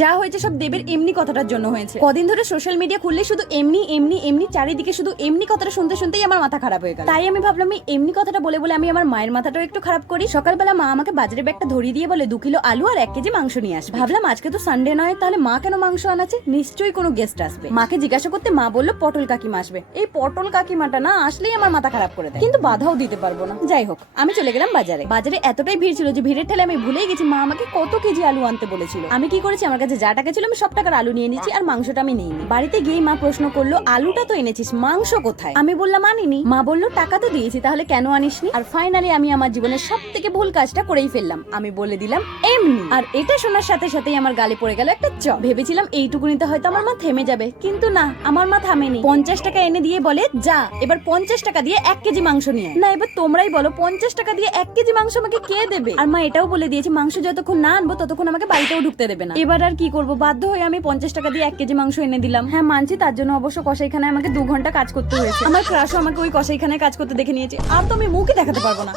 যা হয়েছে সব দেবের এমনি কথাটার জন্য হয়েছে। কদিন ধরে সোশ্যাল মিডিয়া খুললে শুধু এমনি এমনি এমনি চারিদিকে শুধু এমনি কথাটা শুনতে শুনতেই আমার মাথা খারাপ হয়ে গেল। তাই আমি ভাবলাম এই এমনি কথাটা বলে বলে আমি আমার মায়ের মাথাটাও একটু খারাপ করি। সকালবেলা মা আমাকে বাজারে ব্যাগটা ধরিয়ে দিয়ে বলে 2 কিলো আলু আর 1 কেজি মাংস নিয়ে আসবে। ভাবলাম আজকে তো সানডে নয়, তাহলে মা কেন মাংস আনাচ্ছে? নিশ্চয়ই কোনো গেস্ট আসবে। মাকে জিজ্ঞাসা করতে মা বললো পটল কাকিমা আসবে। এই পটল কাকিমাটা না আসলেই আমার মাথা খারাপ করে দেয়, কিন্তু বাধাও দিতে পারবো না। যাই হোক, আমি চলে গেলাম বাজারে। বাজারে এতটাই ভিড় ছিল যে ভিড়ের ঠেলে আমি ভুলেই গেছি মা আমাকে কত কেজি আলু আনতে বলেছিল। আমি কি করেছি, আমার কাছে যা টাকা ছিল আমি সব টাকার আলু নিয়ে নিচ্ছি আর মাংসটা আমি নিইনি। বাড়িতে গিয়ে মা প্রশ্ন করলো আলুটা তো এনেছিস, মাংস কোথায়? আমি বললাম আনিনি। মা বললো টাকা তো দিয়েছি, তাহলে কেন আনিসনি? আর ফাইনালি আমি আমার জীবনের সব থেকে ভুল কাজটা করেই ফেললাম। আমি বলে দিলাম এমনি। আর এটা শোনার সাথে সাথেই আমার গালে পড়ে গেল একটা চড়। ভেবেছিলাম এইটুকুনিতে হয়তো আমার মা থেমে যাবে, কিন্তু না, আমার মা থামেনি। 50 টাকা এনে দিয়ে বলে যা এবার 50 টাকা দিয়ে 1 কেজি মাংস নিয়ে। না এবার তোমরাই বলো 50 টাকা দিয়ে 1 কেজি মাংস আমাকে কে দেবে? আর মা এটাও বলে দিয়েছে মাংস যতক্ষণ না আনবো ততক্ষণ আমাকে বাড়িতেও ঢুকতে দেবে না। এবার আর কি করবো, বাধ্য হয়ে আমি 50 টাকা দিয়ে 1 কেজি মাংস এনে দিলাম। হ্যাঁ মানছি, তার জন্য অবশ্য কসাইখানায় আমাকে 2 ঘন্টা কাজ করতে হয়েছে। আমার ক্রাশও আমাকে ওই কসাইখানায় কাজ করতে দেখে নিয়েছে। আর তো আমি মুখই দেখাতে পারবো না।